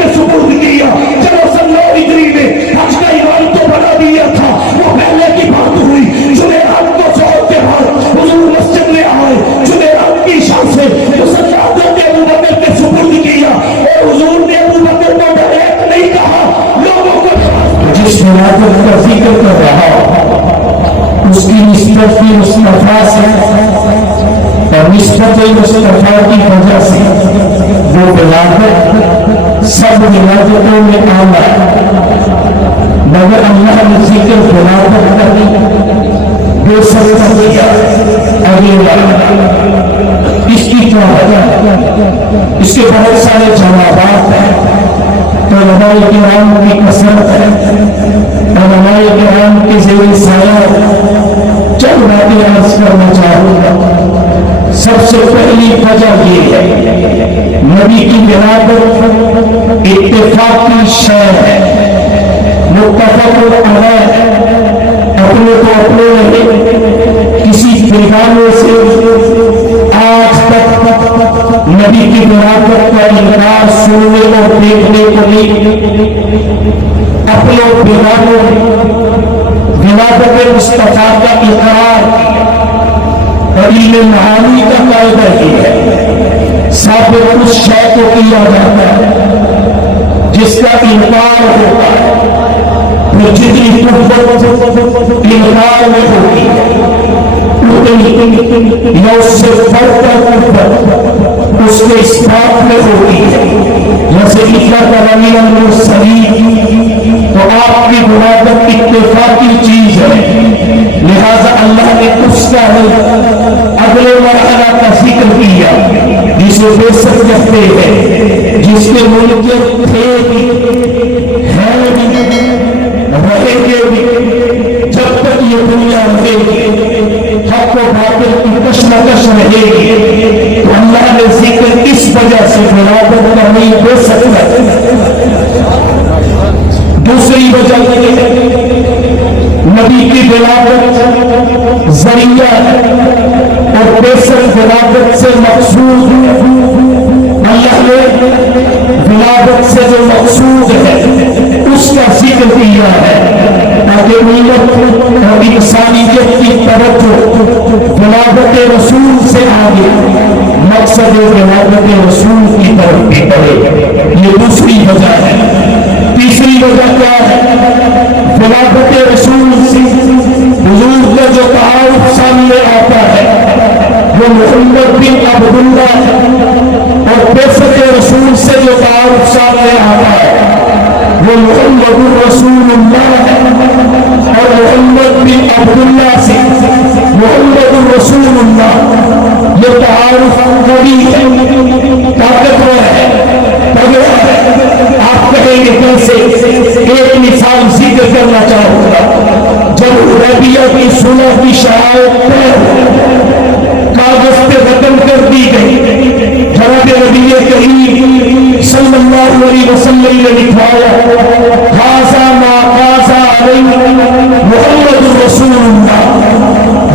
کے سپرد کیا. چلو سن 9 ہجری میں حج کا ایمان تو بنا دیا تھا، وہ پہلے کی بات ہوئی. جمعرات کو سحر کے بعد حضور مسجد میں آئے، جمعرات کی شان سے مسجد کے ابو بکر کے سپرد کیا، اور حضور نے ابو بکر کو ڈائریکٹ نہیں کہا، لوگوں کو جس ولادت کا ذکر کر رہا اس کی نسبت بھی مصطفیٰ سے اور نسبت مصطفیٰ کی وجہ سے وہ ولادت سب ولادتوں میں آنا ہے، مگر اللہ نے ذکر ولادت کا بھی بے سب کر دیا. اس کی کیا وجہ ہے؟ اس کے بہت سارے جوابات ہیں. علماء کرام کی کثرت ہے، علماء کرام کے زیر سایہ چند باتیں عرض کرنا چاہوں گا. سب سے پہلی وجہ یہ ہے نبی کی ولادت اتفاقی شے ہے، متفق علیہ ہے. اپنے تو اپنے نہیں، کسی بیگانے سے آج تک نبی کی ولادت کا انکار سننے اور دیکھنے کو نہیں. اپنے بیگانوں ولادت مصطفیٰ کا اقرار علم معانی کا قاعدہ ہی ہے. ثابت اس شے کو کیا جاتا ہے جس کا انکار ہوتا ہے، پھر جتنی قوت انکار میں ہوتی ہے یا اس سے بڑھ کر قوت اس کے اس بات میں ہوتی ہے. جیسے اطلاع المرسلین تو آپ کی ولادت اتفاقی چیز ہے، لہذا اللہ نے اس کا اگلے مرحلہ کا ذکر کیا جسے بے شک کہتے ہیں، جس کے ملک تھے بھی ہیں بھی رہیں گے بھی جب تک یہ دنیا رہے گی، حق و باطل کی کشمکش رہے گی. تو اللہ نے ذکر اس وجہ سے ولادت کا نہیں دے سکتا. دوسری وجہ یہ ہے نبی کی ولادت ذریعہ ہے اور بیشک ولادت سے مقصود ہے. اللہ نے ولادت سے جو مقصود ہے اس کا ذکر کیا ہے تاکہ امت اور انسانیت کی توجہ ولادت رسول سے آگے مقصد ولادت رسول کی طرف بھی بڑھے. یہ دوسری وجہ ہے. تیسری وجہ کیا ہے؟ ولادت رسول سے حضور کا جو تعارف سامنے آتا ہے وہ محمد بن عبداللہ اور بیشک رسول سے جو تعارف سامنے آتا ہے وہ محمد رسول اللہ ہے. اور محمد بن عبداللہ سے محمد رسول اللہ یہ تعارف قوی ہے، طاقتور ہے، تگڑا ہے. آپ کہیں گے کیسے؟ ایک مثال ذکر کرنا چاہوں گا. جب حدیبیہ کی صلح کی شرائط طے کاغذ پہ ختم کر دی گئی، جناب نبی کریم صلی اللہ علیہ وسلم نے لکھوایا ھذا ما قاض علیہ محمد رسول اللہ.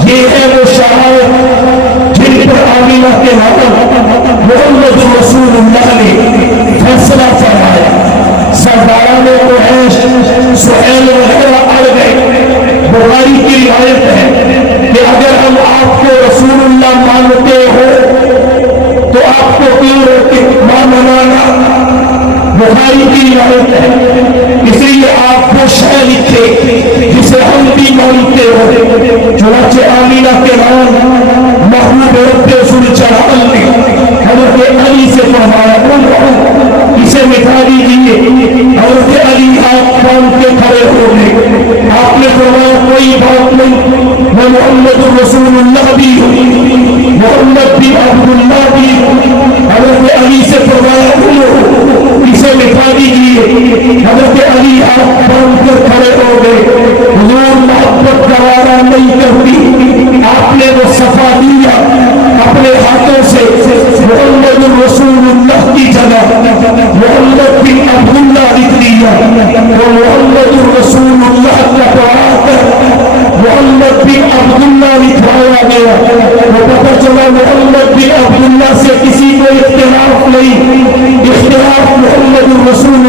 یہ ہے وہ شرائط جن پر آمینہ کے نام محمد رسول اللہ نے فیصلہ فرمایا. سرداران قریش سہیل وغیرہ اڑ گئے. بخاری کی روایت ہے کہ اگر ہم آپ کو رسول اللہ مانتے ہو تو آپ کو کیوں روکے ماں منانا. بخاری کی روایت ہے اس لیے آپ کو شے لکھے جسے ہم بھی مانتے ہو. چنانچہ آمینہ کے نام محبوب رب ذوالجلال نے حضرت علی سے فرمایا اسے مٹھا دیجیے. حضرت علی آپ کام کے کھڑے ہو گئے. آپ نے فرمایا کوئی بات نہیں، میں محمد رسول اللہ بھی ہوں، محمد بھی عبداللہ بھی ہوں. حضرت علی سے فرمایا اسے مٹھا دیجیے. حضرت علی آپ کام کے کھڑے ہو گئے. حضور محبت گوارا نہیں کرتی، آپ نے وہ صفا دیا اپنے ہاتھوں سے محمد رسول اللہ کی جگہ محمد بن عبداللہ لکھ دیا. وہ محمد رسول اللہ کا دعا کر محمد بن عبداللہ لکھوایا گیا. وہ پتہ چلا محمد بن عبداللہ سے کسی کو اختلاف نہیں، اختلاف محمد رسول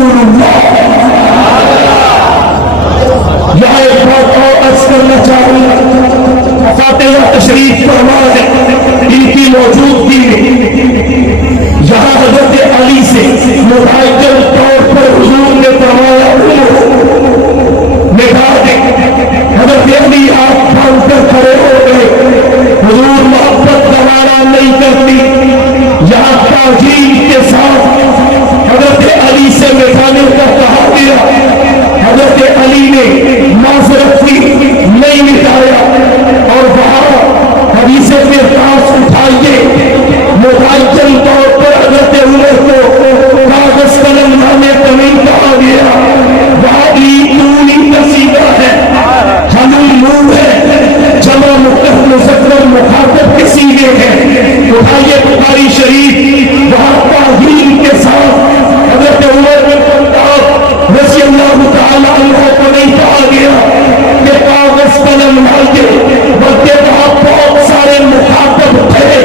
رسول اللہ. یہاں ایک بات اور عرض کرنا چاہوں گا، فاتحہ تشریف فرما ہے ان کی موجودگی میں یہاں حضرت علی سے متعجل طور پر حضور نے فرمایا نگاہ دے. حضرت علی ہاتھ تھام کر کھڑے ہو گئے. حضور محبت گوارا نہیں کرتی. یہاں تعظیم کے ساتھ حضرت علی سے مٹانے کا کہا گیا. حضرت علی نے معذرت کی، نہیں مٹایا. اور وہاں حدیث قرطاس اٹھائیے، متعجل طور پر حضرت عمر کو کاغذ قلم نامے تمیم کہا گیا. وہاں ایتونی قصیدہ ہے، ہمیں نور ہے، جمع مذکر مخاطب کے سیغے ہیں. اٹھائیے بخاری شریف، وہاں تعظیم کے ساتھ حضرت عمر بن خطاب رضی اللہ تعالیٰ عنہ کو نہیں کہا گیا کہ کاغذ قلم ڈال کے، بلکہ وہاں بہت سارے مخاطب تھے.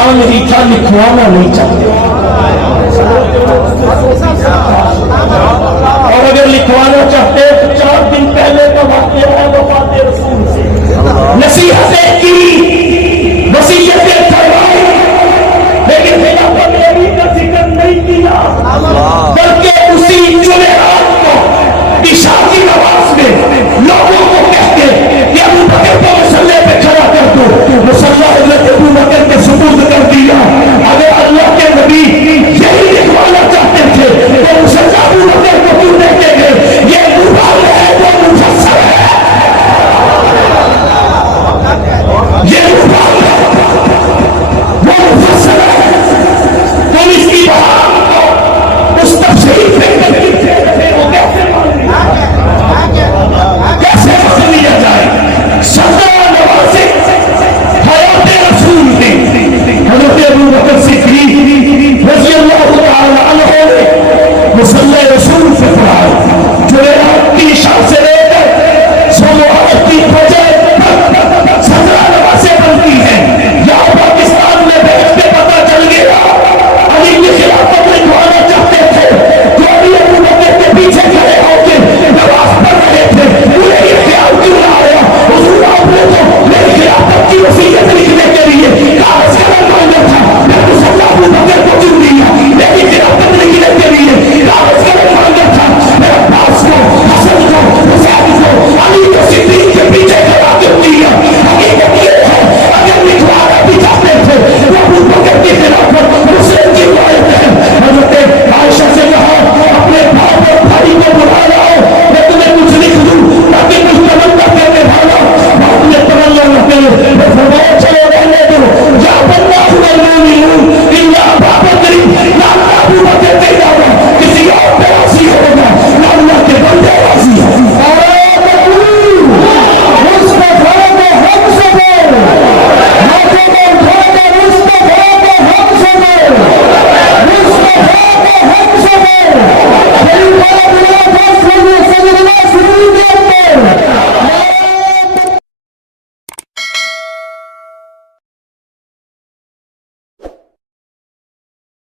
قرآن لکھا لکھوانا نہیں چاہتے، اور اگر لکھوانا چاہتے تو 4 دن پہلے کا واقعہ ہے وفات رسول سے، نصیحتیں کی، وصیتیں